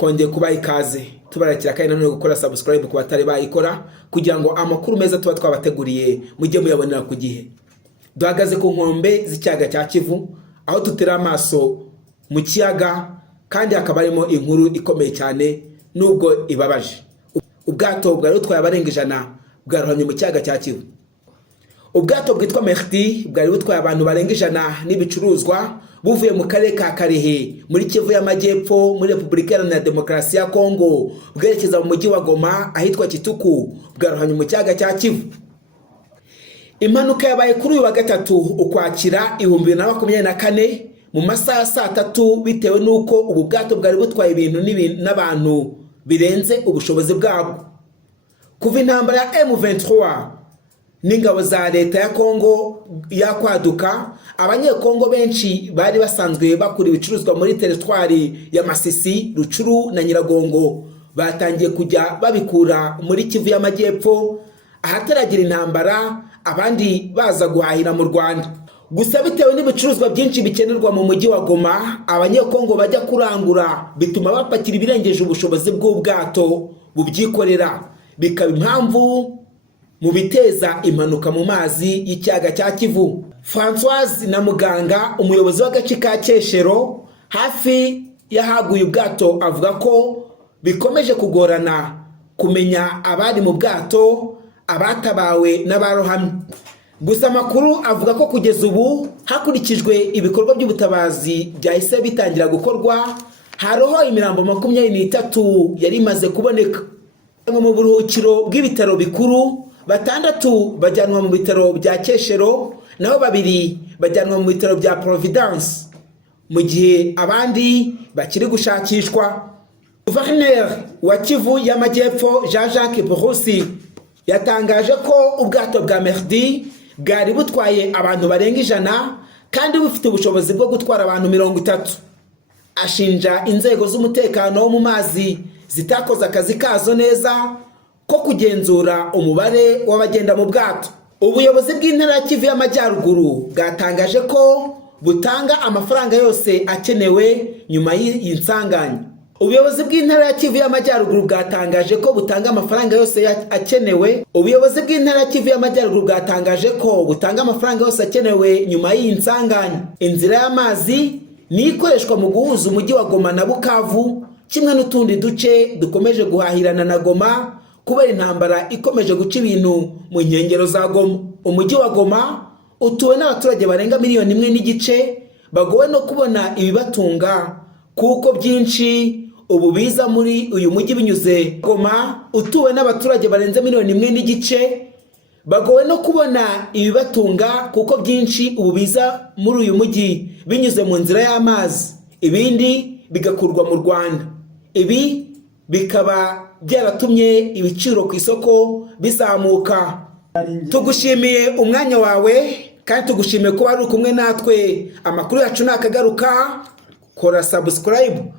kongeye kubaha ikaze tubarakira kandi nanone gukora subscribe ku batari bayikora kugira ngo amakuru meza tuba twabateguriye mujye muyabonera ku gihe. Duhagaze ku nkombe z'icyaga cya Kivu aho tutera amaso mu kiyaga kandi hakaba harimo inkuru ikomeye cyane nubwo ibabaje. Ubwato bwari butwaye abarenga 100 bwarohamye mu cyaga cya Kivu. Ubwato bwitwa Merdi bwari butwaye abantu barenga 100 n'ibicuruzwa buvuye mu karere ka Karehe muri Kivu y'Amajyepfo muri Repubulika Iharanira Demokarasi ya Kongo bwerekeza mu mujyi wa Goma ahitwa Kituku, bwarohamye mu cyaga cya Kivu. Impanuka yabaye kuri uyu wa gatatu Ukwakira 2024 mu masaha saa 3 bitewe nuko ubu bwato bwari butwaye ibintu n'abantu birenze ubushobozi bwabo. Kuva intambara ya M23 n'ingabo za leta ya Kongo yakwaduka, abanyekongo benshi bari basanzwe bakura ibicuruzwa muri teritwari ya Masisi, Rucuru na Nyiragongo batangiye kujya babikura muri Kivu y'Amajyepfo ahataragira intambara, abandi baza guhahira mu Rwanda. Gusa bitewe n'ibicuruzwa byinshi bikenerwa mu mujyi wa Goma, abanyekongo bajya kurangura bituma bapakira ibirengeje ubushobozi bw'ubwato bubyikorera, bikaba impamvu mu biteza impanuka mu mazi y'icyaga cya Kivu. Françoise na Muganga, umuyobozi w'agace ka Cyeshero hafi yahaguye ubwato, avuga ko bikomeje kugorana kumenya abari mu bwato, abatabawe n'abarohamye. Gusa amakuru avuga ko kugeza ubu hakurikijwe ibikorwa by'ubutabazi byahise bitangira gukorwa, haroho imirambo 23 yari imaze kuboneka. Mu buruhukiro bw'ibitaro bikuru 6 bajyanwa mu bitaro bya Cyeshero, naho 2 bajyanwa mu bitaro bya Providence, mu gihe abandi bakiri gushakishwa. Gouverneur wa Kivu y'Amajyepfo Jean-Jacques Purusi yatangaje ko ubwato bwa Merdi bwari butwaye abantu barenga 100 kandi bufite ubushobozi bwo gutwara abantu 30. Ashinja inzego z'umutekano wo mu mazi zitakoze akazi kazo neza ko kugenzura umubare w'abagenda mu bwato. Ubuyobozi bw'intara ya Kivu y'Amajyaruguru bwatangaje ko butanga amafaranga yose akenewe nyuma y'insanganya. Ubuyobozi bw'intara ya Kivu y'Amajyaruguru bwatangaje ko butanga amafaranga yose akenewe. Ubuyobozi bw'intara ya Kivu y'Amajyaruguru bwatangaje ko butanga amafaranga yose akenewe nyuma y'insanganya. Inzira y'amazi ni ikoreshwa mu guhuza umujyi wa Goma na Bukavu, kimwe n'utundi duce dukomeje guhahirana na Goma kubera intambara ikomeje guca ibintu mu nkengero za Goma. Umujyi wa Goma utuwe n'abaturage barenga 1.5 miliyoni, bagowe no kubona ibibatunga kuko byinshi ubu biza muri uyu mujyi binyuze Goma. Utuwe n'abaturage barenze 1.5 miliyoni, bagowe no kubona ibibatunga kuko byinshi ubu biza muri uyu mujyi binyuze mu nzira y'amazi, ibindi bigakurwa mu Rwanda. Ibi bikaba byaratumye ibiciro ku isoko bizamuka. Tugushimiye umwanya wawe kandi tugushimiye ko wari kumwe natwe. Amakuru yacu nakagaruka, kora subscribe.